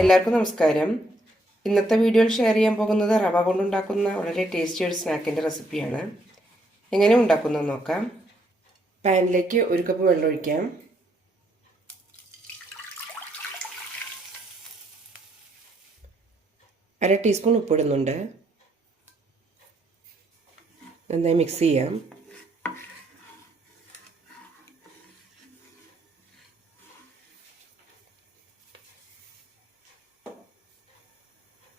എല്ലാവർക്കും നമസ്കാരം. ഇന്നത്തെ വീഡിയോയിൽ ഷെയർ ചെയ്യാൻ പോകുന്നത് റവ കൊണ്ടുണ്ടാക്കുന്ന വളരെ ടേസ്റ്റി ഒരു സ്നാക്കിന്റെ റെസിപ്പിയാണ് എങ്ങനെ ഉണ്ടാക്കുന്നത് നോക്കാം. പാനിലേക്ക് ഒരു കപ്പ് വെള്ളം ഒഴിക്കാം. അര ടീസ്പൂൺ ഉപ്പിടുന്നുണ്ട്. നന്നായി മിക്സ് ചെയ്യാം.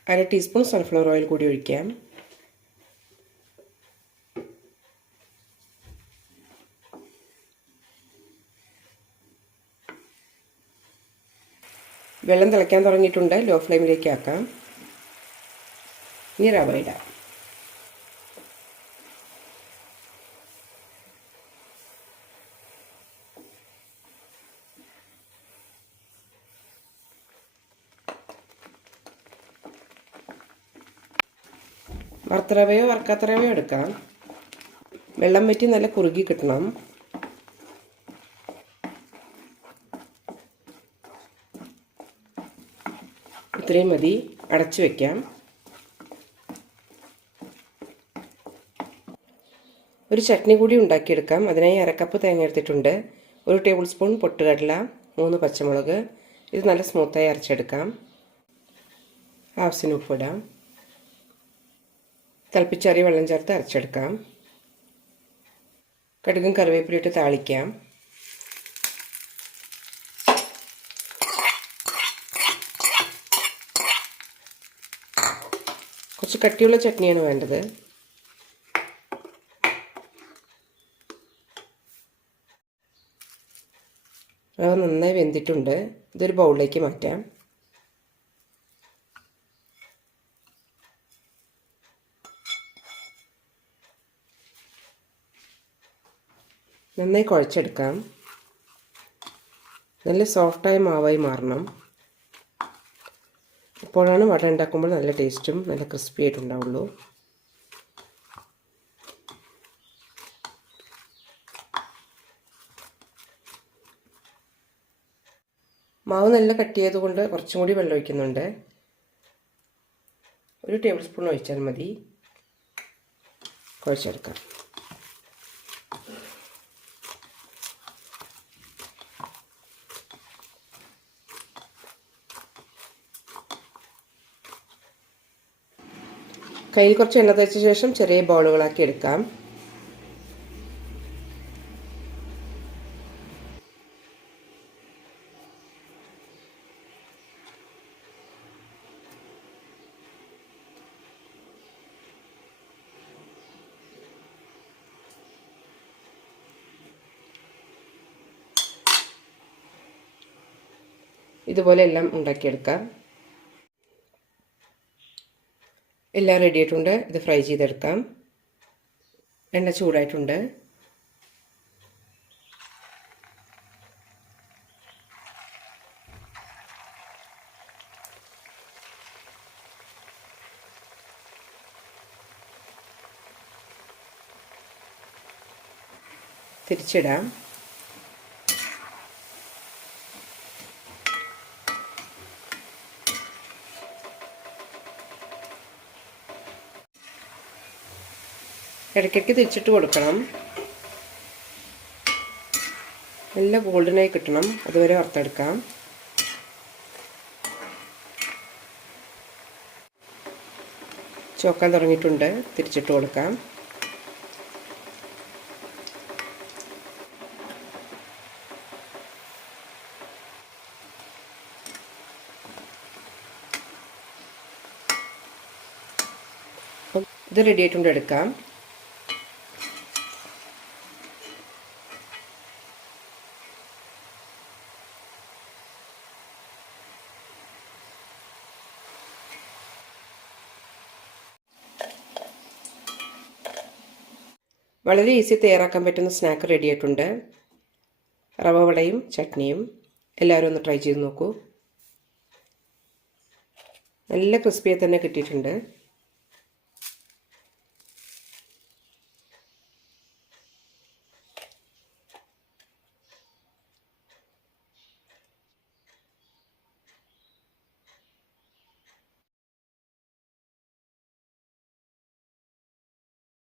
അര ടീസ്പൂൺ സൺഫ്ലവർ ഓയിൽ കൂടി ഒഴിക്കാം. വെള്ളം തിളയ്ക്കാൻ തുടങ്ങിയിട്ടുണ്ട്. ലോ ഫ്ലെയിമിലേക്ക് ആക്കാം. ഇനി റവ ഇടാം. വറുത്തറവയോ വറക്കാത്തറവയോ എടുക്കാം. വെള്ളം വറ്റി നല്ല കുറുകി കിട്ടണം. ഇത്രയും മതി. അടച്ചു വയ്ക്കാം ഒരു ചട്നി കൂടി ഉണ്ടാക്കിയെടുക്കാം. അതിനായി അരക്കപ്പ് തേങ്ങ എടുത്തിട്ടുണ്ട്. ഒരു ടേബിൾ സ്പൂൺ പൊട്ടുകടല മൂന്ന് പച്ചമുളക്. ഇത് നല്ല സ്മൂത്തായി അരച്ചെടുക്കാം. ആവശ്യത്തിന് ഉപ്പിടാം തിളപ്പിച്ചറിയ വെള്ളം ചേർത്ത് അരച്ചെടുക്കാം. കടുകും കറിവേപ്പിലിട്ട് താളിക്കാം. കുറച്ച് കട്ടിയുള്ള ചട്നിയാണ് വേണ്ടത്. അത് നന്നായി വെന്തിട്ടുണ്ട്. ഇതൊരു ബൗളിലേക്ക് മാറ്റാം. നന്നായി കുഴച്ചെടുക്കാം. നല്ല സോഫ്റ്റായ മാവായി മാറണം. അപ്പോഴാണ് വട ഉണ്ടാക്കുമ്പോൾ നല്ല ടേസ്റ്റും നല്ല ക്രിസ്പി ആയിട്ടുണ്ടാവുള്ളൂ മാവ് നല്ല കട്ടിയായതുകൊണ്ട് കുറച്ചും കൂടി വെള്ളം ഒഴിക്കുന്നുണ്ട്. ഒരു ടേബിൾ സ്പൂൺ ഒഴിച്ചാൽ മതി. കുഴച്ചെടുക്കാം. കയ്യിൽ കുറച്ച് എണ്ണ തേച്ച ശേഷം ചെറിയ ബോളുകളാക്കി എടുക്കാം. ഇതുപോലെ എല്ലാം ഉണ്ടാക്കിയെടുക്കാം. എല്ലാം റെഡി ആയിട്ടുണ്ട്. ഇത് ഫ്രൈ ചെയ്തെടുക്കാം. എണ്ണ ചൂടായിട്ടുണ്ട്. തിരിച്ചിടാം. ഇടയ്ക്കിടയ്ക്ക് തിരിച്ചിട്ട് കൊടുക്കണം. നല്ല ഗോൾഡനായി കിട്ടണം. അതുവരെ വറുത്തെടുക്കാം. ചോക്കാൻ തുടങ്ങിയിട്ടുണ്ട്. തിരിച്ചിട്ട് കൊടുക്കാം. ഇത് റെഡി ആയിട്ടുണ്ട്. എടുക്കാം. വളരെ ഈസി തയ്യാറാക്കാൻ പറ്റുന്ന സ്നാക്ക് റെഡിയായിട്ടുണ്ട് റവ വടയും ചട്നിയും എല്ലാവരും ഒന്ന് ട്രൈ ചെയ്ത് നോക്കൂ. നല്ല ക്രിസ്പിയായി തന്നെ കിട്ടിയിട്ടുണ്ട്.